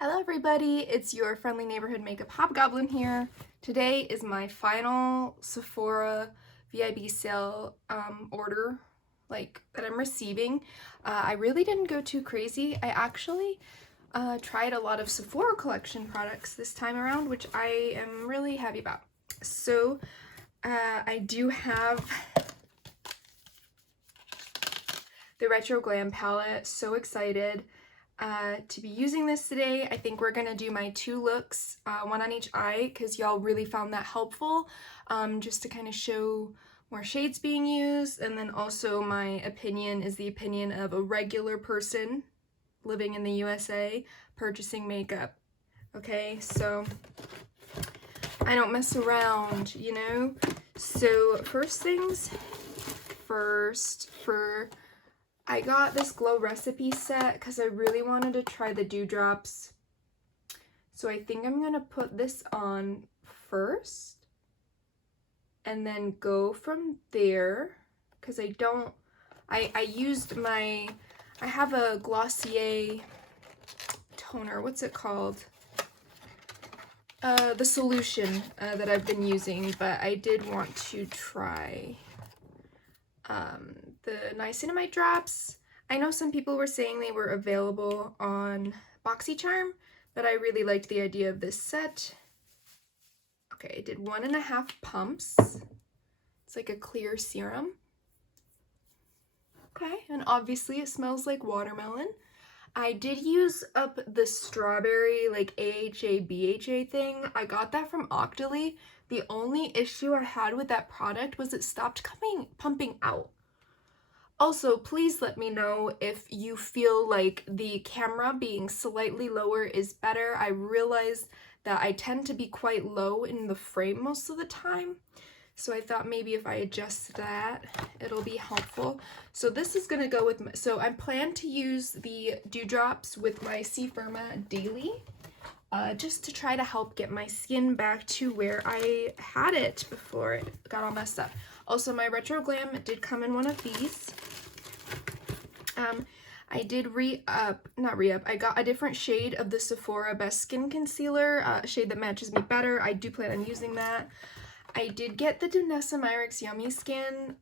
Hello everybody, it's your friendly neighborhood makeup hobgoblin here. Today is my final Sephora VIB sale order that I'm receiving. I really didn't go too crazy. I actually tried a lot of Sephora collection products this time around, which I am really happy about. So I do have the Retro Glam palette, so excited to be using this today. I think we're gonna do my two looks, one on each eye, because y'all really found that helpful, just to kind of show more shades being used, and then also my opinion is the opinion of a regular person living in the USA purchasing makeup. Okay, so I don't mess around, you know? So first things first, I got this glow recipe set because I really wanted to try the dewdrops. So I think I'm gonna put this on first and then go from there, because I have a Glossier toner, what's it called? The solution that I've been using, but I did want to try the niacinamide drops. I know some people were saying they were available on BoxyCharm, but I really liked the idea of this set. Okay, I did 1.5 pumps. It's like a clear serum. Okay, and obviously it smells like watermelon. I did use up the strawberry like AHA BHA thing. I got that from Octoly. The only issue I had with that product was it stopped pumping out. Also, please let me know if you feel like the camera being slightly lower is better. I realize that I tend to be quite low in the frame most of the time, so I thought maybe if I adjust that, it'll be helpful. So this is gonna go with so I plan to use the dewdrops with my C Firma daily, just to try to help get my skin back to where I had it before it got all messed up. Also, my Retro Glam did come in one of these. I did I got a different shade of the Sephora Best Skin Concealer, a shade that matches me better. I do plan on using that. I did get the Danessa Myricks Yummy Skin,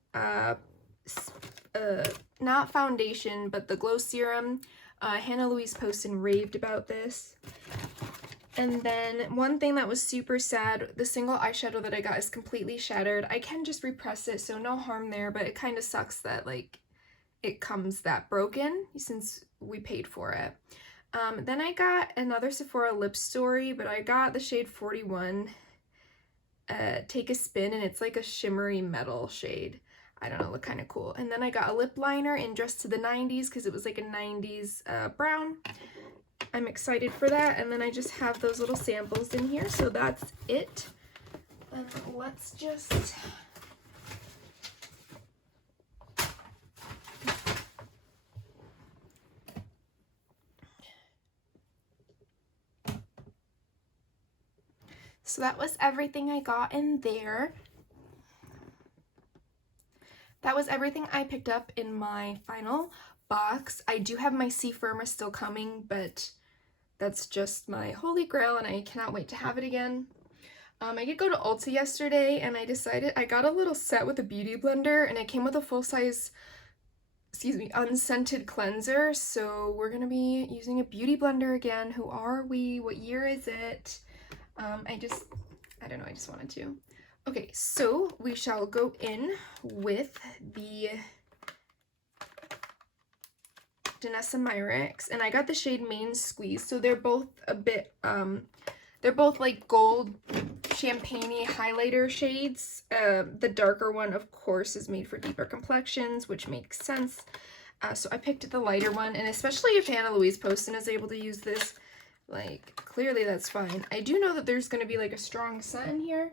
not foundation, but the glow serum. Hannah Louise posted and raved about this. And then one thing that was super sad, the single eyeshadow that I got is completely shattered. I can just repress it, so no harm there, but it kind of sucks that like it comes that broken since we paid for it. Then I got another Sephora lip story, but I got the shade 41, Take a Spin, and it's like a shimmery metal shade. I don't know, look kind of cool. And then I got a lip liner in Dressed to the 90s because it was like a 90s brown. I'm excited for that. And then I just have those little samples in here, so that's it. And let's just... So that was everything I got in there. That was everything I picked up in my final box. I do have my C Firma still coming, but that's just my holy grail and I cannot wait to have it again. I did go to Ulta yesterday and I got a little set with a beauty blender and it came with a full-size, unscented cleanser. So we're gonna be using a beauty blender again. Who are we? What year is it? I don't know, I just wanted to. Okay, so we shall go in with the Danessa Myricks, and I got the shade Main Squeeze, so they're both a bit, they're both like gold champagne-y highlighter shades. The darker one, of course, is made for deeper complexions, which makes sense. So I picked the lighter one, and especially if Hannah Louise Poston is able to use this, like, clearly that's fine. I do know that there's going to be, like, a strong set in here.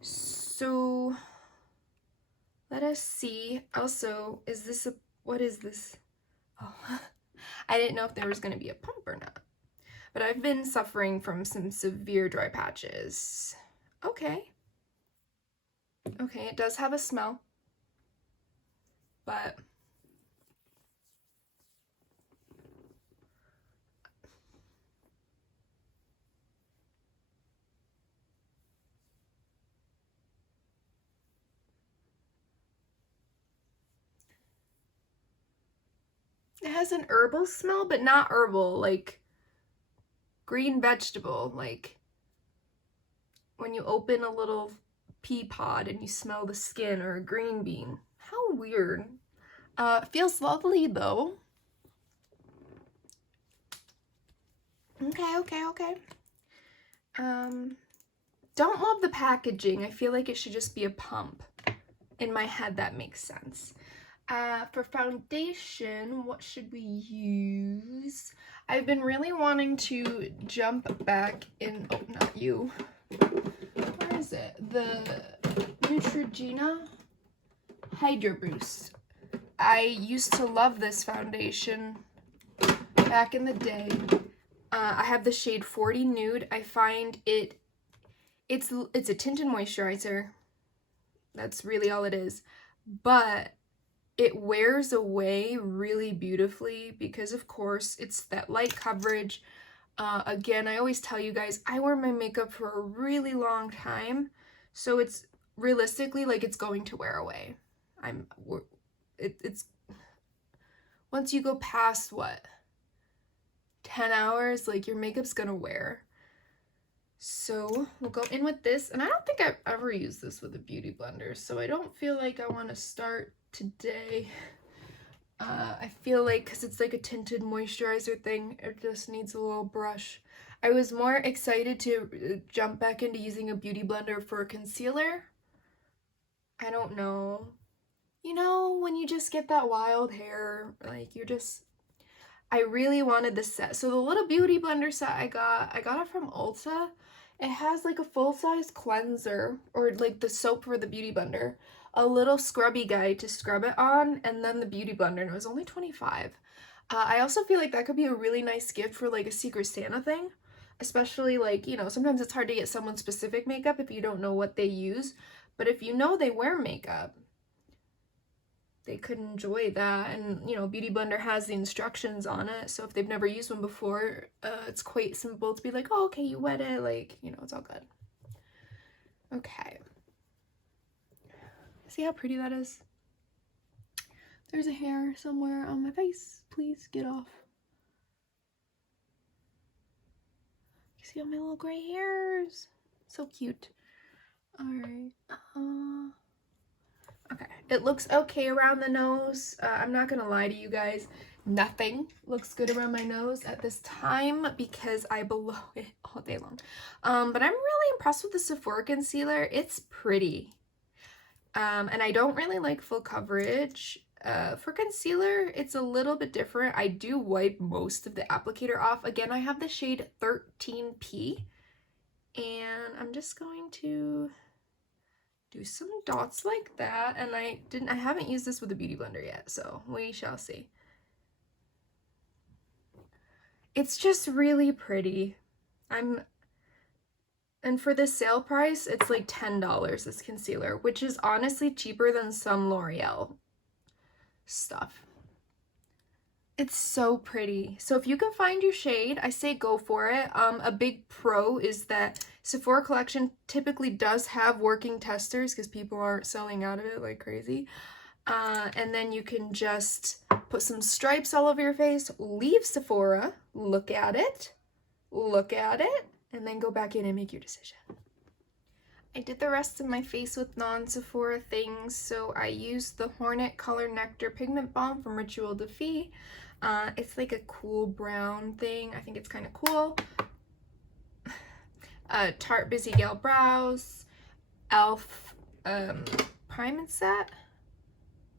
So, let us see. Also, what is this? Oh, I didn't know if there was going to be a pump or not. But I've been suffering from some severe dry patches. Okay. Okay, it does have a smell. But... It has an herbal smell, but not herbal, like green vegetable, like when you open a little pea pod and you smell the skin, or a green bean. How weird. Feels lovely though. Okay. Don't love the packaging. I feel like it should just be a pump. In my head, that makes sense. For foundation, what should we use? I've been really wanting to jump back in, oh, not you. Where is it? The Neutrogena Hydro Boost. I used to love this foundation back in the day. I have the shade 40 Nude. I find it's a tinted moisturizer. That's really all it is. But it wears away really beautifully because, of course, it's that light coverage. Again, I always tell you guys, I wear my makeup for a really long time. So it's realistically like it's going to wear away. It's once you go past what? 10 hours, like your makeup's gonna wear. So we'll go in with this, and I don't think I've ever used this with a beauty blender, so I don't feel like I want to start today. I feel like because it's like a tinted moisturizer thing, it just needs a little brush. I was more excited to jump back into using a beauty blender for a concealer. I don't know. You know, when you just get that wild hair, like you're just... I really wanted this set. So the little beauty blender set I got it from Ulta. It has like a full-size cleanser, or like the soap for the beauty blender, a little scrubby guide to scrub it on, and then the beauty blender, and it was only $25. I also feel like that could be a really nice gift for like a Secret Santa thing, especially like, you know, sometimes it's hard to get someone specific makeup if you don't know what they use, but if you know they wear makeup, they could enjoy that. And, you know, Beauty Blender has the instructions on it, so if they've never used one before, it's quite simple to be like, oh, okay, you wet it, like, you know, it's all good. Okay. See how pretty that is? There's a hair somewhere on my face. Please get off. You see all my little gray hairs? So cute. Alright. Okay, it looks okay around the nose. I'm not gonna lie to you guys, nothing looks good around my nose at this time because I blow it all day long. But I'm really impressed with the Sephora concealer. It's pretty. And I don't really like full coverage. For concealer, it's a little bit different. I do wipe most of the applicator off. Again, I have the shade 13P, and I'm just going to do some dots like that. And I haven't used this with a beauty blender yet, so we shall see. It's just really pretty. And for this sale price, it's like $10, this concealer, which is honestly cheaper than some L'Oreal stuff. It's so pretty. So if you can find your shade, I say go for it. A big pro is that Sephora collection typically does have working testers because people aren't selling out of it like crazy. And then you can just put some stripes all over your face, leave Sephora, look at it, and then go back in and make your decision. I did the rest of my face with non-Sephora things, so I used the Hornet Color Nectar Pigment Balm from Ritual de Fille. It's like a cool brown thing. I think it's kind of cool. Tarte Busy Gal Brows, e.l.f. Prime and Set,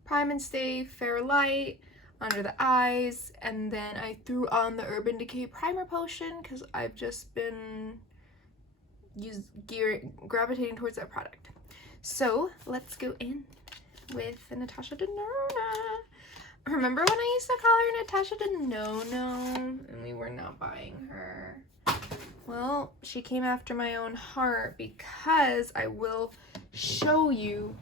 Prime and Stay Fair Light under the eyes, and then I threw on the Urban Decay Primer Potion because I've just been gravitating towards that product. So let's go in with the Natasha Denona. Remember when I used to call her Natasha Denona and we were not buying her? Well, she came after my own heart because I will show you,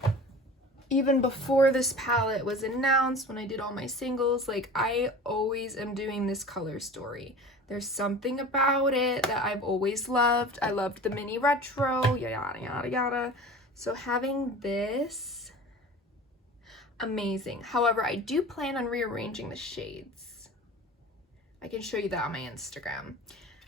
even before this palette was announced, when I did all my singles, like I always am doing this color story. There's something about it that I've always loved. I loved the mini retro, yada, yada, yada. So having this, amazing. However, I do plan on rearranging the shades. I can show you that on my Instagram.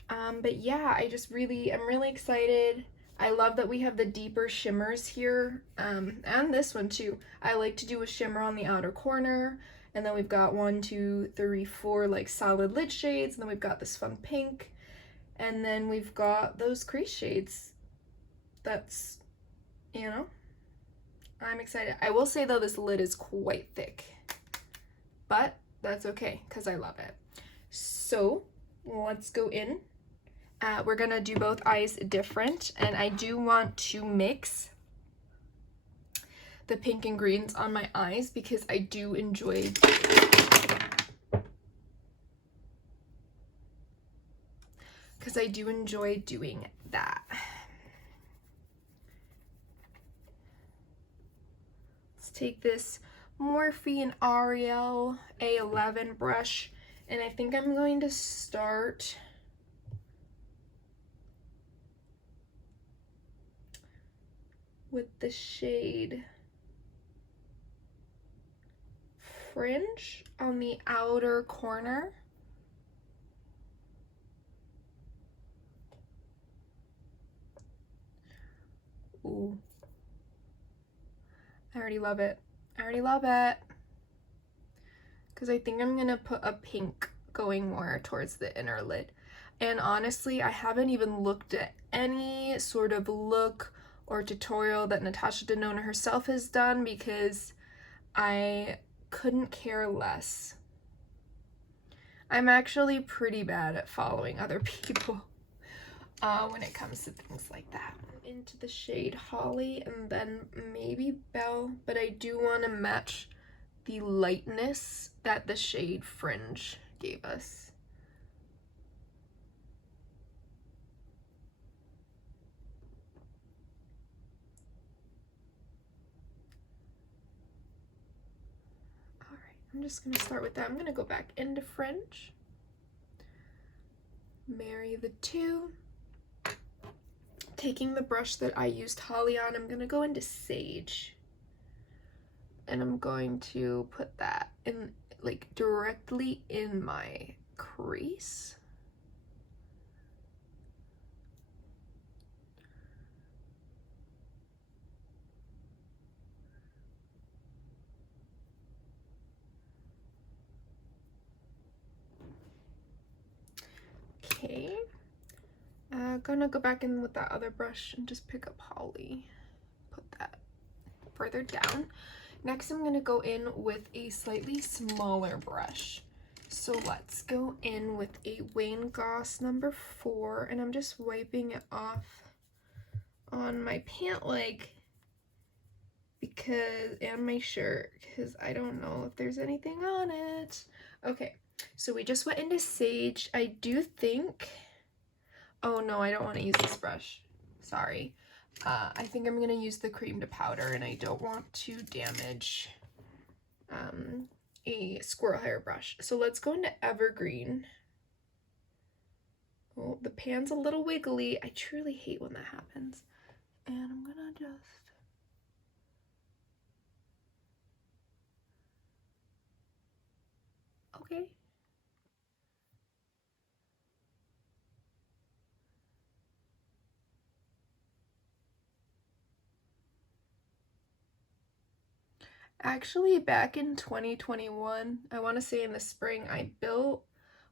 But yeah, I'm really excited. I love that we have the deeper shimmers here, and this one too. I like to do a shimmer on the outer corner, and then we've got 1, 2, 3, 4 like solid lid shades, and then we've got this fun pink, and then we've got those crease shades. That's, you know, I'm excited. I will say though, this lid is quite thick, but that's okay because I love it. So let's go in. We're gonna do both eyes different, and I do want to mix the pink and greens on my eyes because I do enjoy doing that. Let's take this Morphe and L'Oreal A11 brush, and I think I'm going to start with the shade Fringe on the outer corner. Ooh. I already love it. I already love it. Because I think I'm going to put a pink going more towards the inner lid. And honestly, I haven't even looked at any sort of look or tutorial that Natasha Denona herself has done because I couldn't care less. I'm actually pretty bad at following other people when it comes to things like that. Into the shade Holly and then maybe Belle, but I do want to match the lightness that the shade Fringe gave us. I'm just going to start with that. I'm going to go back into Fringe, marry the two. Taking the brush that I used Holly on, I'm going to go into Sage. And I'm going to put that in, like, directly in my crease. Okay, gonna go back in with that other brush and just pick up Holly, put that further down. Next, I'm gonna go in with a slightly smaller brush. So let's go in with a Wayne Goss number 4, and I'm just wiping it off on my pant leg and my shirt because I don't know if there's anything on it. Okay. So we just went into Sage. I do think, oh no, I don't want to use this brush. Sorry. I think I'm going to use the cream to powder, and I don't want to damage a squirrel hair brush. So let's go into Evergreen. Oh, the pan's a little wiggly. I truly hate when that happens. And I'm going to just... Okay. Actually, back in 2021, I want to say in the spring, I built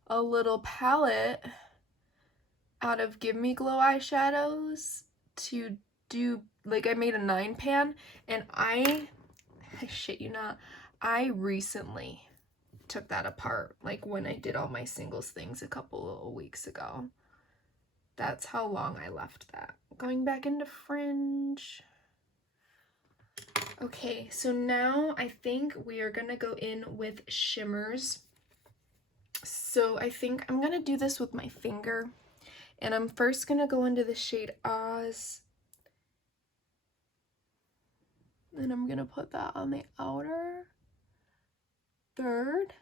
a little palette out of Give Me Glow eyeshadows to do, like, I made a 9-pan, and I shit you not, I recently took that apart, like when I did all my singles things a couple of weeks ago. That's how long I left that. Going back into Fringe. Okay, so now I think we are gonna go in with shimmers. So I think I'm gonna do this with my finger, and I'm first gonna go into the shade Oz, and I'm gonna put that on the outer third.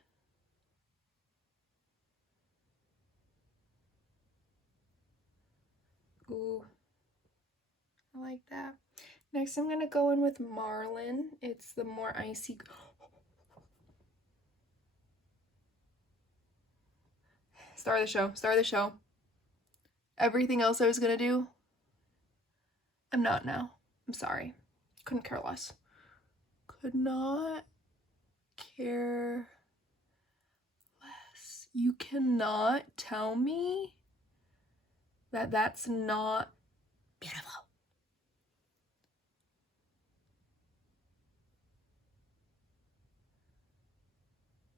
Ooh, I like that. Next, I'm gonna go in with Marlin. It's the more icy. Star of the show. Star of the show. Everything else I was gonna do, I'm not now. I'm sorry. Couldn't care less. Could not care less. You cannot tell me that that's not beautiful.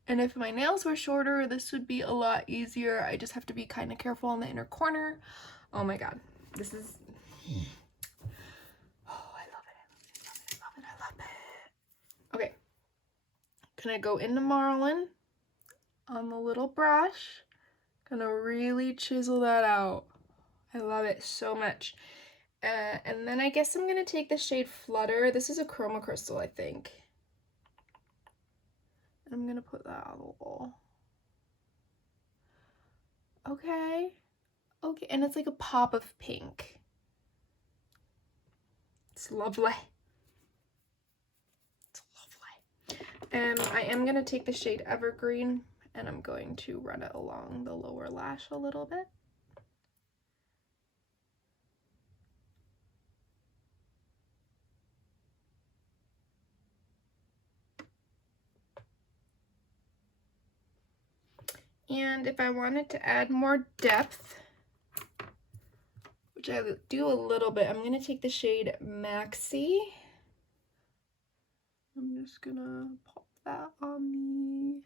And if my nails were shorter, this would be a lot easier. I just have to be kind of careful on the inner corner. Oh my god. This is... Oh, I love it. I love it. I love it. I love it. Okay. Gonna go into Marlin on the little brush. Gonna really chisel that out. I love it so much. And then I guess I'm gonna take the shade Flutter. This is a chroma crystal, I think. I'm gonna put that on the wall. Okay. Okay, and it's like a pop of pink. It's lovely. It's lovely. I am gonna take the shade Evergreen and I'm going to run it along the lower lash a little bit. And if I wanted to add more depth, which I do a little bit, I'm going to take the shade Maxi. I'm just going to pop that on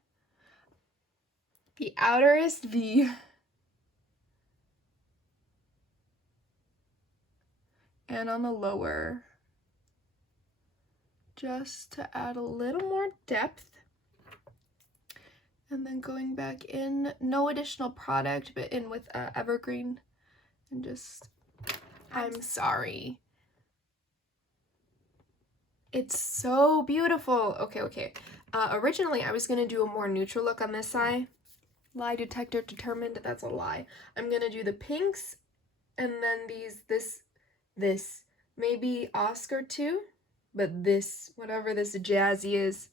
the outerest V. And on the lower, just to add a little more depth. And then going back in, no additional product, but in with Evergreen. And just, I'm sorry. It's so beautiful. Okay, okay. Originally, I was going to do a more neutral look on this eye. Lie detector determined that's a lie. I'm going to do the pinks and then this. Maybe Oscar too, but this, whatever this jazzy is.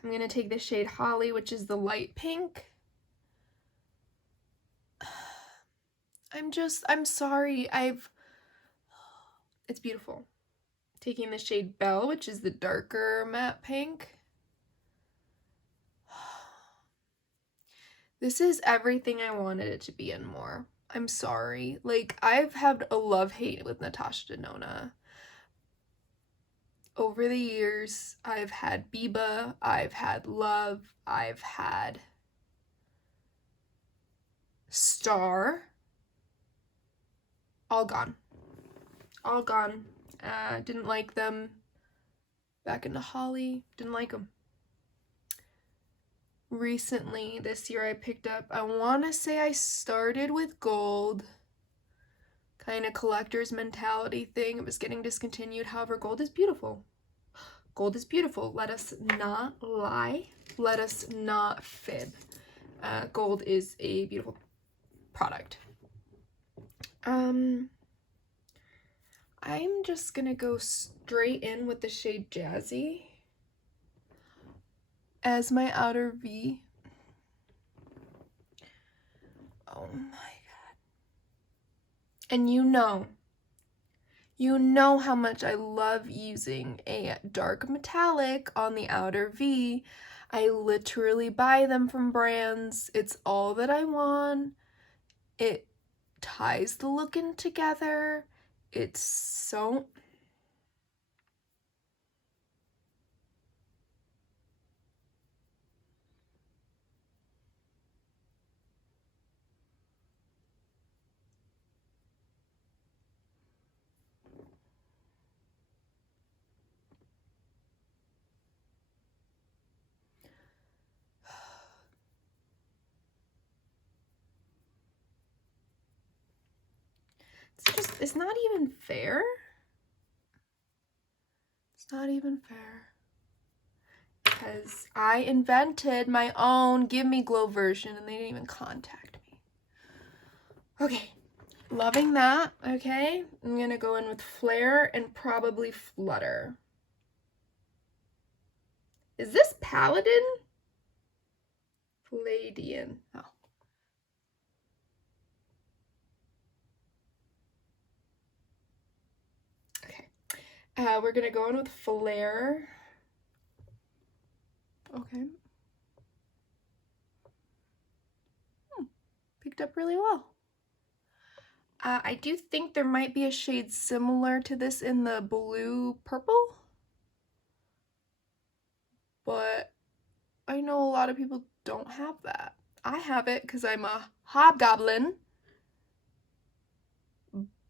I'm going to take the shade Holly, which is the light pink. I'm sorry. It's beautiful. Taking the shade Belle, which is the darker matte pink. This is everything I wanted it to be and more. I'm sorry. Like, I've had a love-hate with Natasha Denona. Over the years, I've had Biba, I've had Love, I've had Star. All gone. All gone. Didn't like them. Back into Holly. Didn't like them. Recently, this year, I picked up, I want to say I started with Gold. Kind of collector's mentality thing. It was getting discontinued. However, Gold is beautiful. Gold is beautiful. Let us not lie. Let us not fib. Gold is a beautiful product. I'm just gonna go straight in with the shade Jazzy as my outer V. Oh my god. And you know how much I love using a dark metallic on the outer V. I literally buy them from brands. It's all that I want. It ties the look in together. It's so... It's not even fair. It's not even fair. Because I invented my own Give Me Glow version and they didn't even contact me. Okay, loving that, okay? I'm gonna go in with Flare and probably Flutter. Is this Paladin? Palladian. Oh. Okay. We're gonna go in with Flare. Okay. Picked up really well. I do think there might be a shade similar to this in the blue purple, but I know a lot of people don't have that. I have it because I'm a hobgoblin,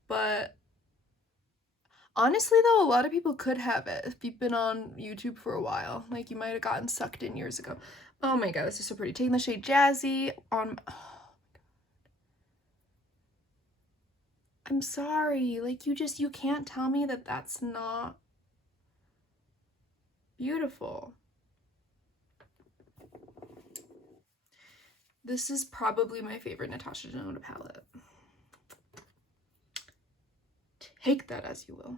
but honestly though, a lot of people could have it if you've been on YouTube for a while. Like, you might have gotten sucked in years ago. Oh my god, this is so pretty. Taking the shade Jazzy on... I'm sorry, like, you can't tell me that that's not beautiful. This is probably my favorite Natasha Denona palette. Take that as you will.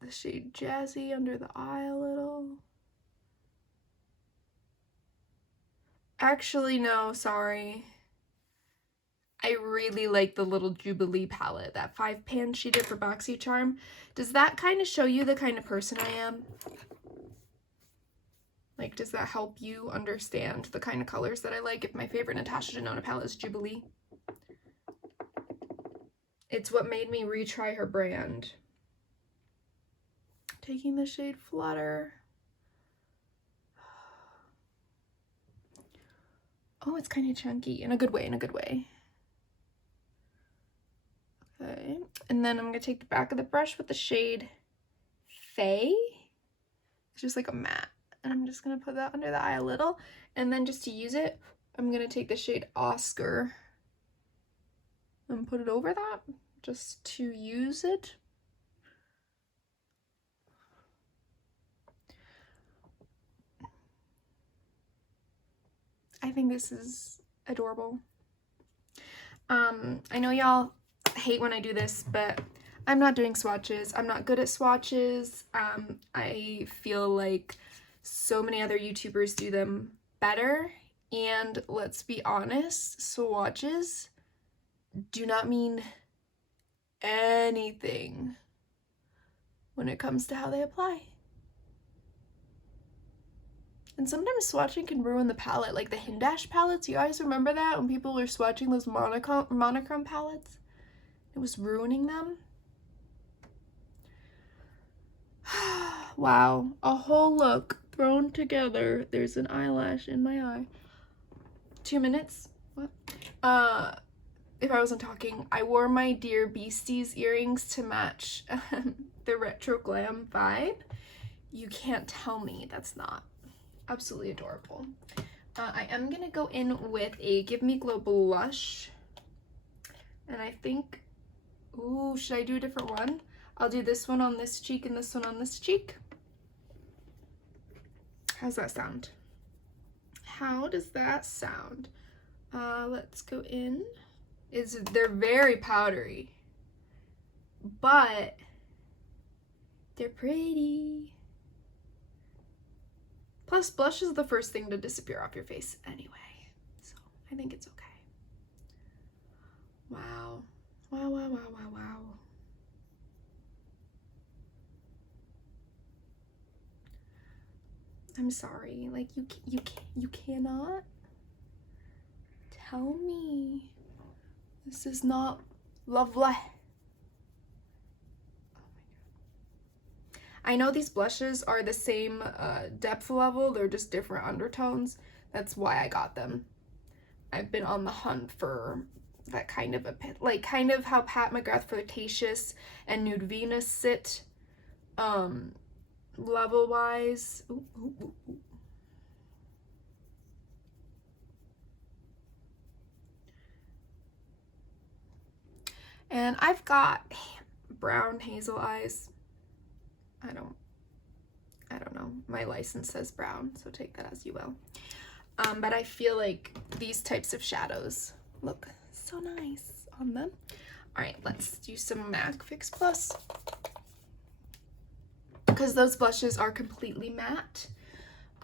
The shade Jazzy under the eye a little. Actually, no, sorry. I really like the little Jubilee palette, that 5-pan she did for BoxyCharm. Does that kind of show you the kind of person I am? Like, does that help you understand the kind of colors that I like? If my favorite Natasha Denona palette is Jubilee. It's what made me retry her brand. Taking the shade Flutter. Oh, it's kind of chunky, in a good way, in a good way. Okay, and then I'm going to take the back of the brush with the shade Faye. It's just like a matte. And I'm just going to put that under the eye a little. And then just to use it, I'm going to take the shade Oscar and put it over that just to use it. I think this is adorable. I know y'all hate when I do this, but I'm not doing swatches. I'm not good at swatches. I feel like so many other YouTubers do them better. And let's be honest, swatches do not mean anything when it comes to how they apply. And sometimes swatching can ruin the palette, like the Hindash palettes. You guys remember that when people were swatching those monochrome palettes? It was ruining them. Wow, a whole look thrown together. There's an eyelash in my eye. 2 minutes? What? If I wasn't talking, I wore my Dear Beasties earrings to match the Retro Glam vibe. You can't tell me that's not absolutely adorable. I am gonna go in with a Give Me Glow blush, and I think, ooh, should I do a different one? I'll do this one on this cheek and this one on this cheek. How's that sound? How does that sound? Let's go in. They're very powdery, but they're pretty. Plus, blush is the first thing to disappear off your face anyway, so I think it's okay. Wow. Wow, wow, wow, wow, wow. I'm sorry, like, you cannot tell me this is not lovely. I know these blushes are the same depth level, they're just different undertones. That's why I got them. I've been on the hunt for that kind of like kind of how Pat McGrath Flirtatious and Nude Venus sit level wise. Ooh, ooh, ooh, ooh. And I've got brown hazel eyes. I don't know. My license says brown, so take that as you will. But I feel like these types of shadows look so nice on them. All right, let's do some MAC Fix Plus. because those blushes are completely matte.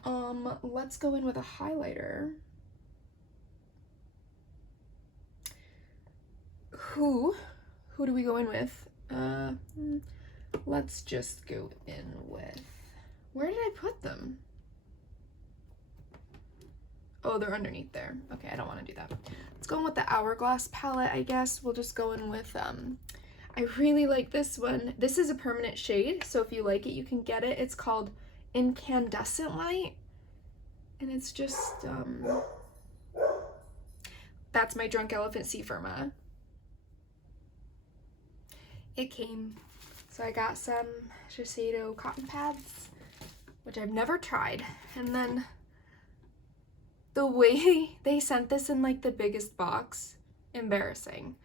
Let's go in with a highlighter. Who do we go in with? Let's just go in with, where did I put them? Oh, they're underneath there. Okay, I don't want to do that. Let's go in with the Hourglass palette, I guess. We'll just go in with, I really like this one. This is a permanent shade, so if you like it, you can get it. It's called Incandescent Light, and it's just, that's my Drunk Elephant C Firma. It came. So I got some Shiseido cotton pads, which I've never tried, and then the way they sent this in like the biggest box, embarrassing.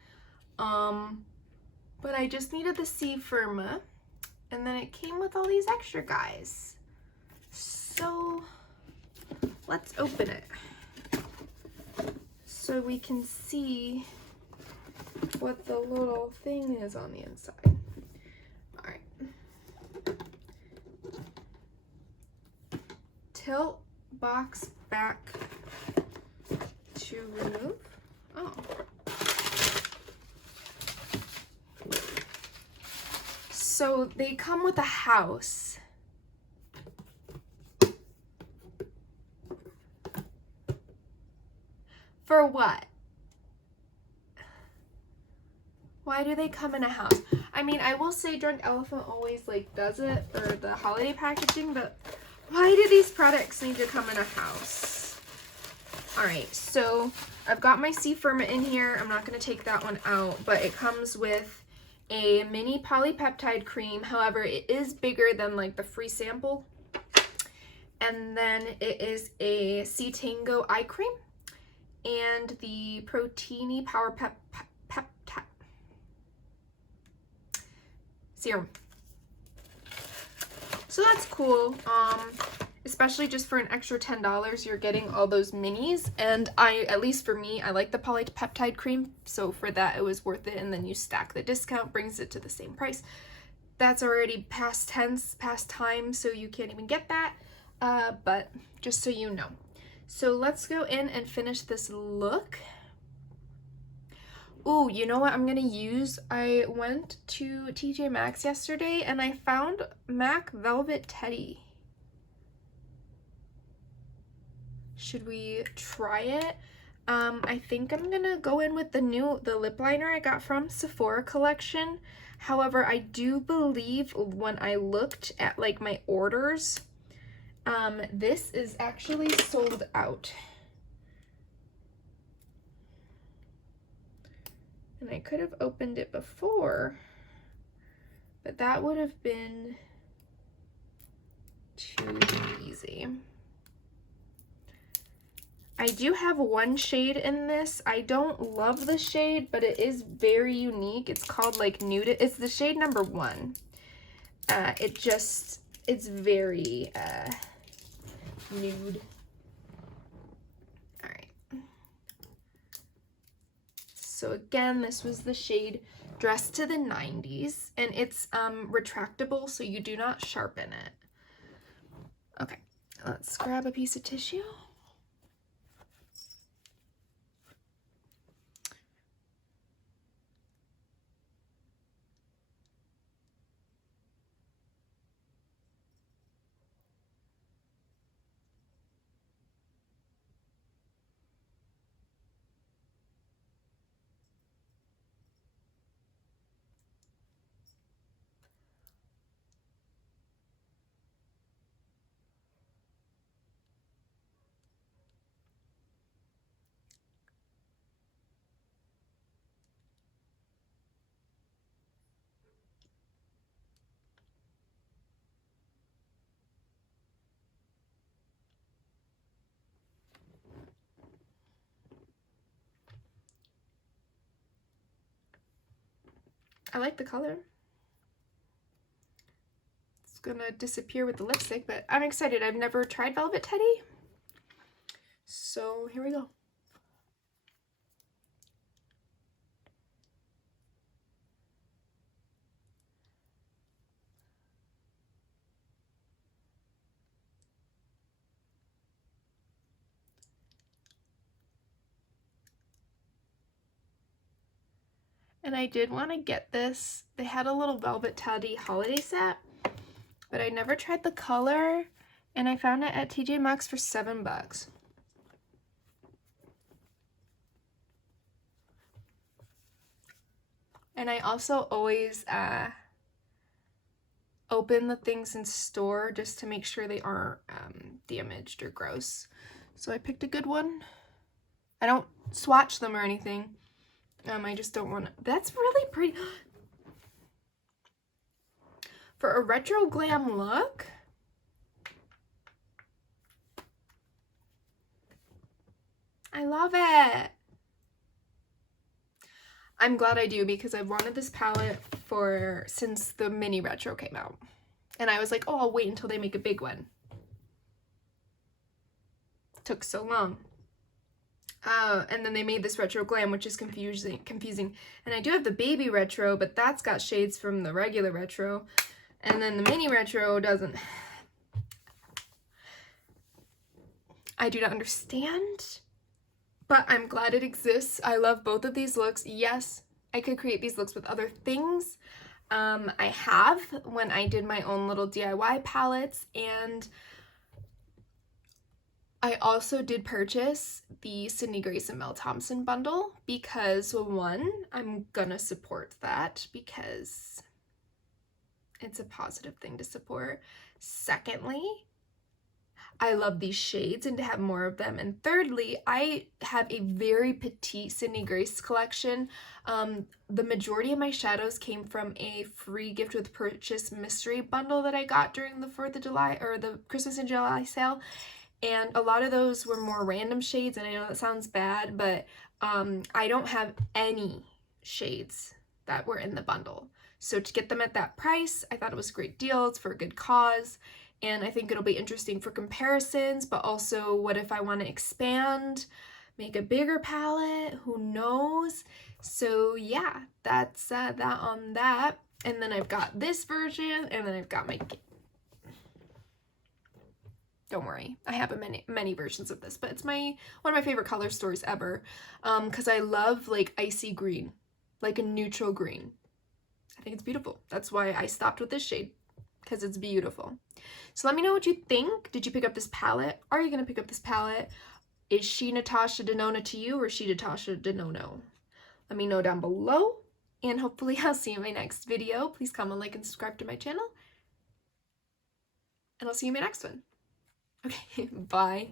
But I just needed the C Firma, and then it came with all these extra guys. So let's open it so we can see what the little thing is on the inside. All right. Tilt box back to remove. Oh. So they come with a house. For what? Why do they come in a house? I mean, I will say Drunk Elephant always like does it for the holiday packaging, but why do these products need to come in a house? All right, so I've got my C Firma in here. I'm not going to take that one out, but it comes with a mini polypeptide cream. However, it is bigger than like the free sample. And then it is a C Tango eye cream and the Proteini Power Peptide serum. So that's cool. Especially just for an extra $10, you're getting all those minis. And at least for me, I like the polypeptide cream. So for that, it was worth it. And then you stack the discount, brings it to the same price. That's already past tense, past time, so you can't even get that. But just so you know. So let's go in and finish this look. Ooh, you know what I'm gonna use? I went to TJ Maxx yesterday and I found MAC Velvet Teddy. Should we try it? I think I'm gonna go in with the lip liner I got from Sephora collection. However, I do believe when I looked at like my orders, this is actually sold out. And I could have opened it before, but that would have been too easy. I do have one shade in this. I don't love the shade, but it is very unique. It's called like Nude. It's the shade number 1. It's very nude. All right. So again, this was the shade Dress to the 90s, and it's retractable, so you do not sharpen it. Okay, let's grab a piece of tissue. I like the color. It's gonna disappear with the lipstick, but I'm excited. I've never tried Velvet Teddy. So here we go. And I did want to get this. They had a little Velvet Teddy holiday set, but I never tried the color, and I found it at TJ Maxx for $7. And I also always open the things in store just to make sure they aren't damaged or gross. So I picked a good one. I don't swatch them or anything. I just don't want to. That's really pretty. For a retro glam look, I love it. I'm glad I do, because I've wanted this palette since the mini retro came out. And I was like, oh, I'll wait until they make a big one. Took so long. And then they made this retro glam, which is confusing. And I do have the baby retro, but that's got shades from the regular retro. And then the mini retro doesn't. I do not understand, but I'm glad it exists. I love both of these looks. Yes, I could create these looks with other things. I have when I did my own little DIY palettes, and I also did purchase the Sydney Grace and Mel Thompson bundle because, one, I'm gonna support that because it's a positive thing to support. Secondly, I love these shades and to have more of them. And thirdly, I have a very petite Sydney Grace collection. The majority of my shadows came from a free gift with purchase mystery bundle that I got during the 4th of July or the Christmas in July sale. And a lot of those were more random shades, and I know that sounds bad, but I don't have any shades that were in the bundle. So to get them at that price, I thought it was a great deal. It's for a good cause, and I think it'll be interesting for comparisons, but also what if I want to expand, make a bigger palette, who knows? So yeah, that's that on that. And then I've got this version, and then I've got my... Don't worry, I have many versions of this, but it's one of my favorite color stories ever, because I love like icy green, like a neutral green. I think it's beautiful. That's why I stopped with this shade, because it's beautiful. So let me know what you think. Did you pick up this palette? Are you going to pick up this palette? Is she Natasha Denona to you, or is she Natasha Denona? Let me know down below, and hopefully I'll see you in my next video. Please comment, like, and subscribe to my channel, and I'll see you in my next one. Okay, bye.